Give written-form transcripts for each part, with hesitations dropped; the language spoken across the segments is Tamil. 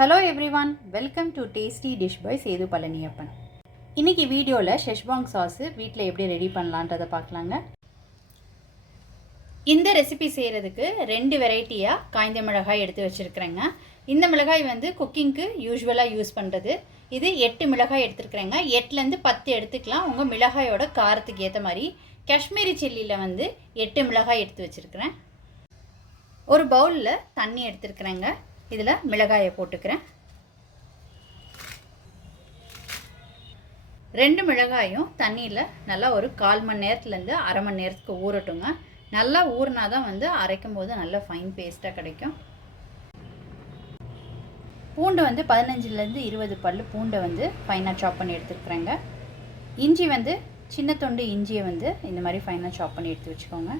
Hello everyone, welcome to Tasty Dish by Setu Palaniappan. இன்னைக்கு வீடியோவில் ஷெஸ்வாங் சாஸ் வீட்டில் எப்படி ரெடி பண்ணலான்றதை பார்க்கலாங்க. இந்த ரெசிபி செய்கிறதுக்கு 2 வெரைட்டியாக காய்ந்த மிளகாய் எடுத்து வச்சுருக்கிறேங்க. இந்த மிளகாய் வந்து குக்கிங்க்கு யூஸ்வலாக யூஸ் பண்ணுறது. இது 8 மிளகாய் எடுத்துருக்குறேங்க. 8லேருந்து 10 எடுத்துக்கலாம். உங்கள் மிளகாயோட காரத்துக்கு ஏற்ற மாதிரி. காஷ்மீரி சில்லியில் வந்து 8 மிளகாய் எடுத்து வச்சுருக்கிறேன். ஒரு பவுலில் தண்ணி எடுத்துருக்குறேங்க. இதில் மிளகாயை போட்டுக்கிறேன். 2 மிளகாயும் தண்ணியில் நல்லா ஒரு 1/4 மணி நேரத்துலேருந்து அரை மணி நேரத்துக்கு ஊறட்டுங்க. நல்லா ஊறினா தான் வந்து அரைக்கும் போது நல்ல ஃபைன் பேஸ்ட்டாக கிடைக்கும். பூண்டு வந்து 15லேருந்து 20 பல் பூண்டை வந்து ஃபைனாக சாப் பண்ணி எடுத்துருக்குறேங்க. இஞ்சி வந்து சின்ன தொண்டு இஞ்சியை வந்து இந்த மாதிரி ஃபைனாக சாப் பண்ணி எடுத்து வச்சுக்கோங்க.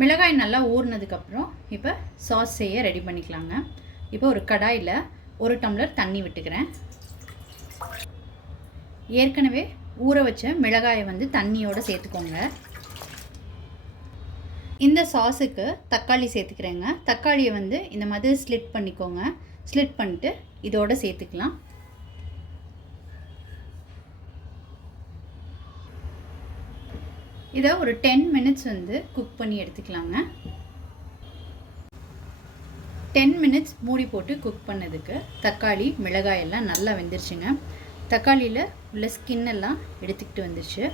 மிளகாய் நல்லா ஊறினதுக்கப்புறம் இப்போ சாஸ் செய்ய ரெடி பண்ணிக்கலாங்க. இப்போ ஒரு கடாயில் 1 டம்ளர் தண்ணி விட்டுக்கிறேன். ஏற்கனவே ஊற வச்ச மிளகாயை வந்து தண்ணியோடு சேர்த்துக்கோங்க. இந்த சாஸுக்கு தக்காளி சேர்த்துக்கிறேங்க. தக்காளியை வந்து இந்த மாதிரி ஸ்லிட் பண்ணிக்கோங்க. ஸ்லிட் பண்ணிட்டு இதோடு சேர்த்துக்கலாம். இதை ஒரு 10 மினிட்ஸ் வந்து குக் பண்ணி எடுத்துக்கலாங்க. 10 மினிட்ஸ் மூடி போட்டு குக் பண்ணதுக்கு தக்காளி மிளகாய் எல்லாம் நல்லா வெந்துருச்சுங்க. தக்காளியில் உள்ள ஸ்கின் எல்லாம் எடுத்துக்கிட்டு வந்துருச்சு.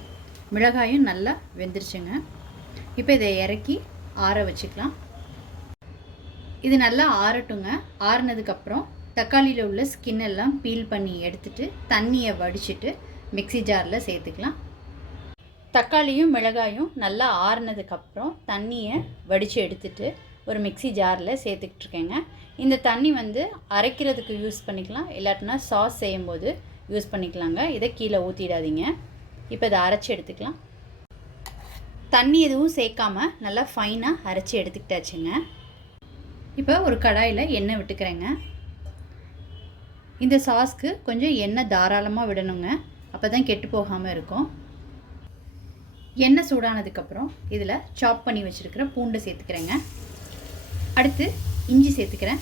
மிளகாயும் நல்லா வெந்துருச்சுங்க. இப்போ இதை இறக்கி ஆற வச்சுக்கலாம். இது நல்லா ஆறட்டுங்க. ஆறினதுக்கப்புறம் தக்காளியில் உள்ள ஸ்கின் எல்லாம் பீல் பண்ணி எடுத்துட்டு தண்ணியை வடிச்சிட்டு மிக்ஸி ஜாரில் சேர்த்துக்கலாம். தக்காளியும் மிளகாயும் நல்லா ஆறுனதுக்கப்புறம் தண்ணியை வடித்து எடுத்துட்டு ஒரு மிக்ஸி ஜாரில் சேர்த்துக்கிட்ருக்கேங்க. இந்த தண்ணி வந்து அரைக்கிறதுக்கு யூஸ் பண்ணிக்கலாம், இல்லாட்டினா சாஸ் செய்யும்போது யூஸ் பண்ணிக்கலாங்க. இதை கீழே ஊற்றிடாதீங்க. இப்போ இதை அரைச்சி எடுத்துக்கலாம். தண்ணி எதுவும் சேர்க்காமல் நல்லா ஃபைனாக அரைச்சி எடுத்துக்கிட்டாச்சுங்க. இப்போ ஒரு கடாயில் எண்ணெய் விட்டுக்கிறேங்க. இந்த சாஸ்க்கு கொஞ்சம் எண்ணெய் தாராளமாக விடணுங்க. அப்போ தான் கெட்டு போகாமல் இருக்கும். எண்ணெய் சூடானதுக்கப்புறம் இதில் சாப் பண்ணி வச்சுருக்கிற பூண்டை சேர்த்துக்கிறேங்க. அடுத்து இஞ்சி சேர்த்துக்கிறேன்.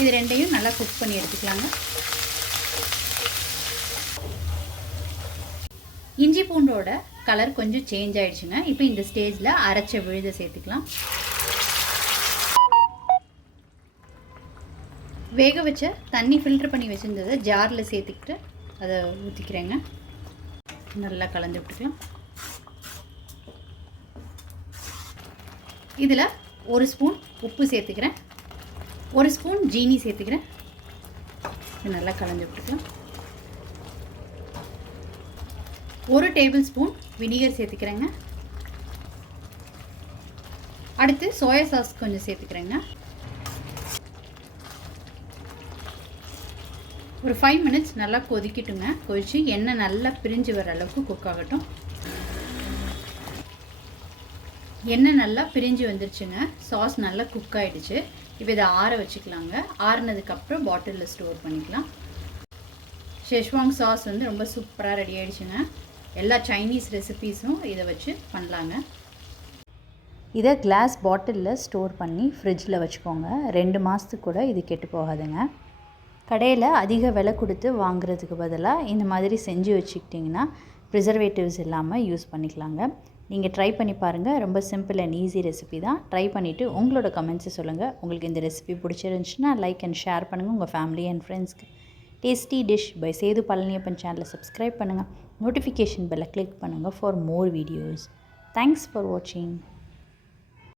இது ரெண்டையும் நல்லா குக் பண்ணி எடுத்துக்கலாங்க. இஞ்சி பூண்டோட கலர் கொஞ்சம் சேஞ்ச் ஆகிடுச்சுங்க. இப்போ இந்த ஸ்டேஜில் அரைச்ச விழுதை சேர்த்துக்கலாம். வேக வச்ச தண்ணி ஃபில்டர் பண்ணி வச்சுருந்ததை ஜாரில் சேர்த்துக்கிட்டு அதை ஊற்றிக்கிறேங்க. நல்லா கலந்து விட்டுக்கலாம். இதில் 1 ஸ்பூன் உப்பு சேர்த்துக்கிறேன். 1 ஸ்பூன் ஜீனி சேர்த்துக்கிறேன். நல்லா கலந்து விட்டுக்கலாம். 1 டேபிள் ஸ்பூன் வினிகர் சேர்த்துக்கிறேங்க. அடுத்து சோயா சாஸ் கொஞ்சம் சேர்த்துக்கிறேங்க. ஒரு 5 மினிட்ஸ் நல்லா கொதிக்கட்டுங்க. கொதித்து எண்ணெய் நல்லா பிரிஞ்சு வர அளவுக்கு குக் ஆகட்டும். எண்ணெய் நல்லா பிரிஞ்சு வந்துருச்சுங்க. சாஸ் நல்லா குக் ஆகிடுச்சு. இப்போ இதை ஆற வச்சுக்கலாங்க. ஆறுனதுக்கப்புறம் பாட்டிலில் ஸ்டோர் பண்ணிக்கலாம். ஷெஸ்வாங் சாஸ் வந்து ரொம்ப சூப்பராக ரெடி ஆகிடுச்சுங்க. எல்லா சைனீஸ் ரெசிபீஸும் இதை வச்சு பண்ணலாங்க. இதை கிளாஸ் பாட்டிலில் ஸ்டோர் பண்ணி ஃப்ரிட்ஜில் வச்சுக்கோங்க. 2 மாதத்துக்கு கூட இது கெட்டு போகாதுங்க. கடையில் அதிக விலை கொடுத்து வாங்குறதுக்கு பதிலாக இந்த மாதிரி செஞ்சு வச்சுக்கிட்டிங்கன்னா ப்ரிசர்வேட்டிவ்ஸ் இல்லாமல் யூஸ் பண்ணிக்கலாங்க. நீங்கள் ட்ரை பண்ணி பாருங்கள். ரொம்ப சிம்பிள் அண்ட் ஈஸி ரெசிபி தான். ட்ரை பண்ணிவிட்டு உங்களோட கமெண்ட்ஸை சொல்லுங்கள். உங்களுக்கு இந்த ரெசிபி பிடிச்சிருந்துச்சுன்னா லைக் அண்ட் ஷேர் பண்ணுங்கள் உங்கள் ஃபேமிலி அண்ட் ஃப்ரெண்ட்ஸ்க்கு. Tasty dish by Sethu Palaniappan சேனலை சப்ஸ்கிரைப் பண்ணுங்கள். நோட்டிஃபிகேஷன் பெல்லை கிளிக் பண்ணுங்கள் for more videos. Thanks for வாட்சிங்.